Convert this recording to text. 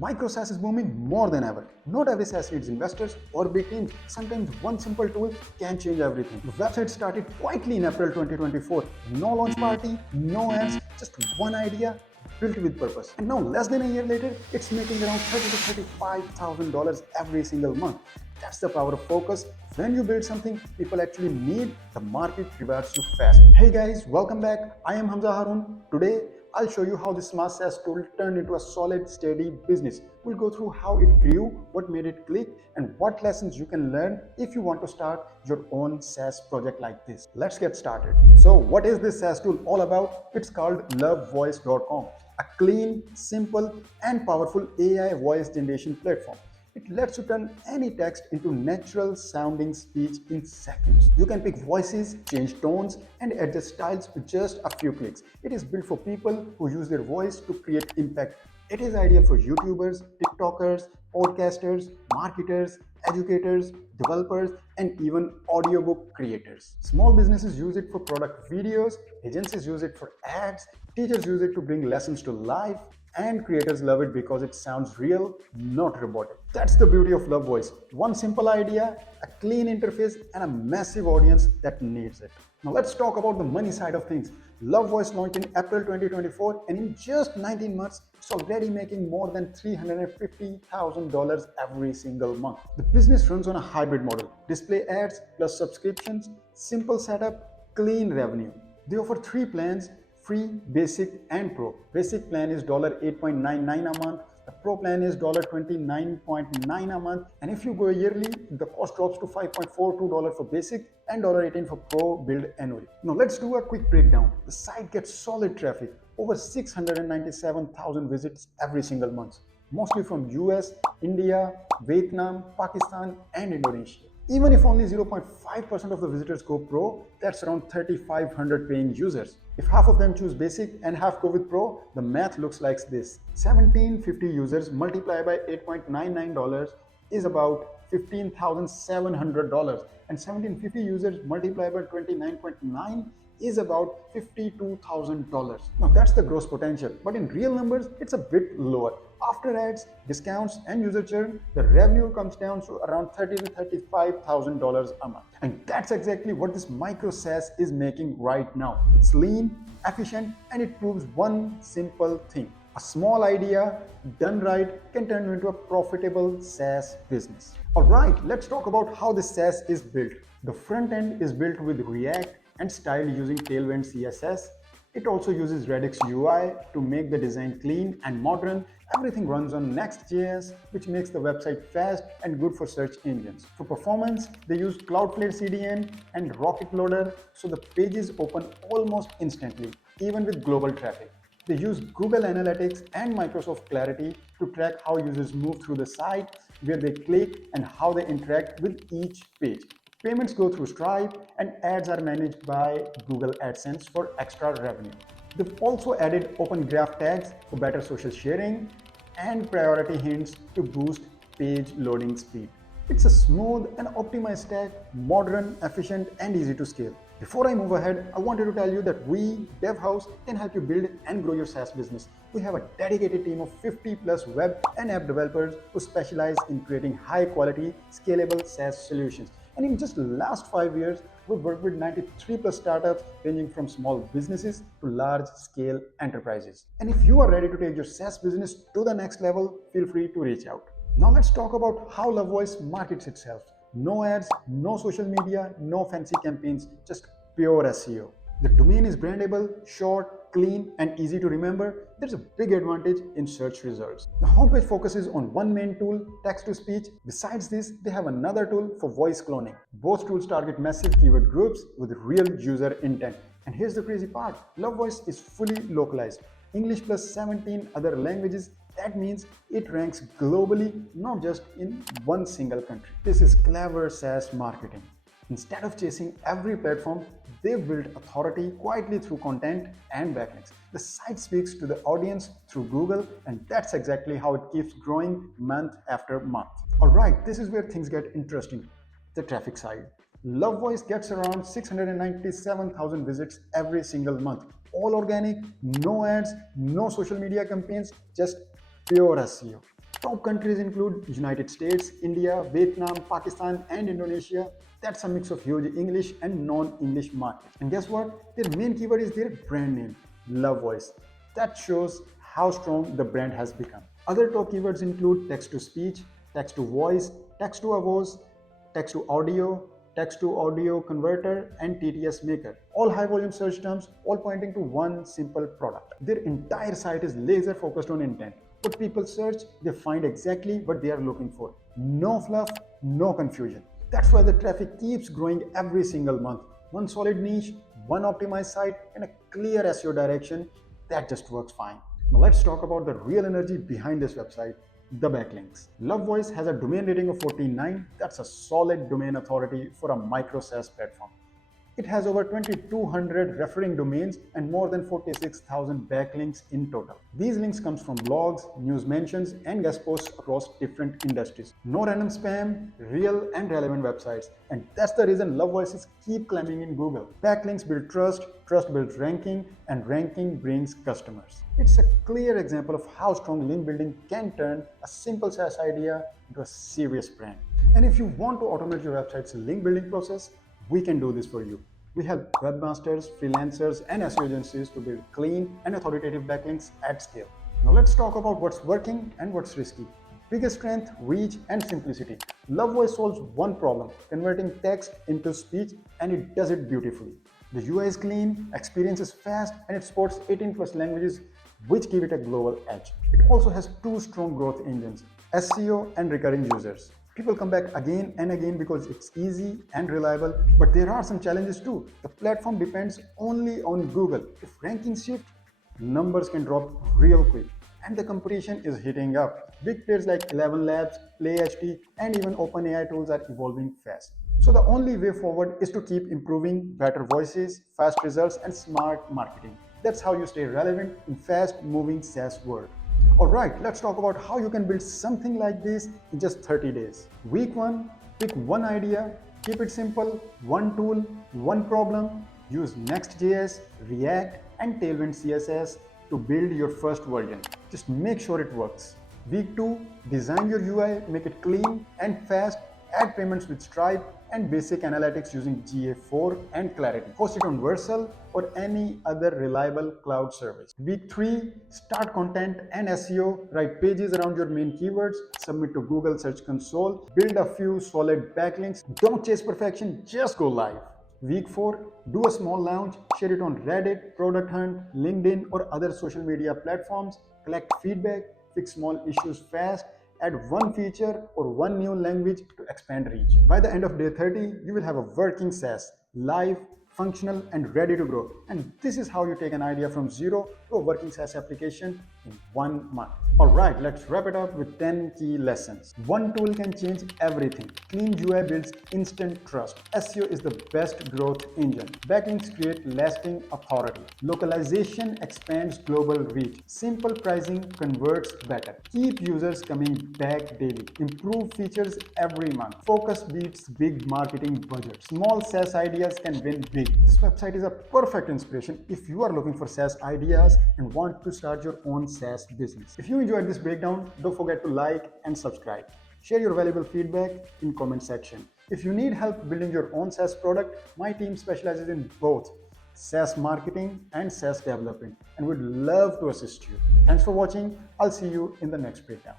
Micro SaaS is booming more than ever. Not every SaaS needs investors or big teams. Sometimes one simple tool can change everything. The website started quietly in April 2024. No launch party, no ads, just one idea built with purpose. And now, less than a year later, it's making around $30,000 to $35,000 every single month. That's the power of focus. When you build something people actually need, the market rewards you fast. Hey guys, welcome back. I am Hamza Harun. Today, I'll show you how the smart SaaS tool turned into a solid, steady business. We'll go through how it grew, what made it click, and what lessons you can learn if you want to start your own SaaS project like this. Let's get started. So, what is this SaaS tool all about? It's called lovevoice.com, a clean, simple, and powerful AI voice generation platform. It lets you turn any text into natural sounding speech in seconds. You can pick voices, change tones, and adjust styles with just a few clicks. It is built for people who use their voice to create impact. It is ideal for YouTubers, TikTokers, podcasters, marketers, educators, developers, and even audiobook creators. Small businesses use it for product videos, agencies use it for ads, teachers use it to bring lessons to life, and creators love it because it sounds real, not robotic. That's the beauty of Love Voice. One simple idea, a clean interface, and a massive audience that needs it. Now let's talk about the money side of things. Love Voice launched in April 2024, and in just 19 months, it's already making more than $350,000 every single month. The business runs on a hybrid model: display ads plus subscriptions, simple setup, clean revenue. They offer three plans: free, basic, and pro. Basic plan is $8.99 a month. The pro plan is $29.9 a month. And if you go yearly, the cost drops to $5.42 for basic and $18 for pro billed annually. Now let's do a quick breakdown. The site gets solid traffic, over 697,000 visits every single month, mostly from US, India, Vietnam, Pakistan, and Indonesia. Even if only 0.5% of the visitors go pro, that's around 3,500 paying users. If half of them choose basic and half go with pro, the math looks like this. 1750 users multiplied by $8.99 is about $15,700, and 1750 users multiplied by 29.9 is about $52,000. Now that's the gross potential, but in real numbers, it's a bit lower. After ads, discounts, and user churn, the revenue comes down to around $30,000 to $35,000 a month. And that's exactly what this micro SaaS is making right now. It's lean, efficient, and it proves one simple thing: a small idea done right can turn into a profitable SaaS business. All right, let's talk about how this SaaS is built. The front end is built with React and styled using Tailwind CSS. It also uses Redux UI to make the design clean and modern. Everything runs on Next.js, which makes the website fast and good for search engines. For performance, they use Cloudflare CDN and Rocket Loader, so the pages open almost instantly, even with global traffic. They use Google Analytics and Microsoft Clarity to track how users move through the site, where they click, and how they interact with each page. Payments go through Stripe, and ads are managed by Google AdSense for extra revenue. They've also added open graph tags for better social sharing and priority hints to boost page loading speed. It's a smooth and optimized stack, modern, efficient, and easy to scale. Before I move ahead, I wanted to tell you that we, DevHouse, can help you build and grow your SaaS business. We have a dedicated team of 50 plus web and app developers who specialize in creating high quality, scalable SaaS solutions. And in just the last 5 years, we've worked with 93 plus startups ranging from small businesses to large scale enterprises. And if you are ready to take your SaaS business to the next level, feel free to reach out. Now let's talk about how Love Voice markets itself. No ads, no social media, no fancy campaigns, just pure SEO. The domain is brandable, short, clean, and easy to remember. There's a big advantage in search results. The homepage focuses on one main tool, text-to-speech. Besides this, they have another tool for voice cloning. Both tools target massive keyword groups with real user intent. And here's the crazy part: Love Voice is fully localized. English plus 17 other languages. That means it ranks globally, not just in one single country. This is clever SaaS marketing. Instead of chasing every platform, they've built authority quietly through content and backlinks. The site speaks to the audience through Google, and that's exactly how it keeps growing month after month. Alright, this is where things get interesting: the traffic side. Love Voice gets around 697,000 visits every single month. All organic, no ads, no social media campaigns, just pure SEO. Top countries include United States, India, Vietnam, Pakistan, and Indonesia. That's a mix of huge English and non-English markets. And guess what? Their main keyword is their brand name, Love Voice. That shows how strong the brand has become. Other top keywords include text to speech, text to voice, text to a voice, text to audio converter, and TTS maker. All high volume search terms, all pointing to one simple product. Their entire site is laser focused on intent. What people search, they find exactly what they are looking for. No fluff, no confusion. That's why the traffic keeps growing every single month. One solid niche, one optimized site, and a clear SEO direction, that just works fine. Now let's talk about the real energy behind this website, the backlinks. Love Voice has a domain rating of 14.9. That's a solid domain authority for a micro SaaS platform. It has over 2,200 referring domains and more than 46,000 backlinks in total. These links come from blogs, news mentions, and guest posts across different industries. No random spam, real and relevant websites. And that's the reason Love Voices keep climbing in Google. Backlinks build trust, trust builds ranking, and ranking brings customers. It's a clear example of how strong link building can turn a simple SaaS idea into a serious brand. And if you want to automate your website's link building process, we can do this for you. We help webmasters, freelancers, and SEO agencies to build clean and authoritative backlinks at scale. Now let's talk about what's working and what's risky. Biggest strength, reach, and simplicity. Love Voice solves one problem, converting text into speech, and it does it beautifully. The UI is clean, experience is fast, and it supports 18 plus languages, which give it a global edge. It also has two strong growth engines, SEO and recurring users. People come back again and again because it's easy and reliable, but there are some challenges too. The platform depends only on Google. If rankings shift, numbers can drop real quick. And the competition is heating up. Big players like 11 Labs, PlayHT, and even OpenAI tools are evolving fast. So the only way forward is to keep improving better voices, fast results, and smart marketing. That's how you stay relevant in fast-moving SaaS world. Alright, let's talk about how you can build something like this in just 30 days. Week 1, pick one idea, keep it simple, one tool, one problem, use Next.js, React, and Tailwind CSS to build your first version. Just make sure it works. Week 2, design your UI, make it clean and fast, add payments with Stripe, and basic analytics using GA4 and Clarity. Host it on Vercel or any other reliable cloud service. Week 3, start content and SEO, write pages around your main keywords, submit to Google Search Console, build a few solid backlinks. Don't chase perfection, just go live. Week 4, do a small launch, share it on Reddit, Product Hunt, LinkedIn, or other social media platforms, collect feedback, fix small issues fast, add one feature or one new language to expand reach. By the end of day 30, you will have a working SaaS, live, functional, and ready to grow. And this is how you take an idea from zero to a working SaaS application in 1 month. Alright, let's wrap it up with 10 key lessons. One tool can change everything. Clean UI builds instant trust. SEO is the best growth engine. Backlinks create lasting authority. Localization expands global reach. Simple pricing converts better. Keep users coming back daily. Improve features every month. Focus beats big marketing budgets. Small SaaS ideas can win big. This website is a perfect inspiration if you are looking for SaaS ideas and want to start your own SaaS business. If you enjoyed this breakdown, don't forget to like and subscribe. Share your valuable feedback in comment section. If you need help building your own SaaS product, my team specializes in both SaaS marketing and SaaS development and would love to assist you. Thanks for watching. I'll see you in the next breakdown.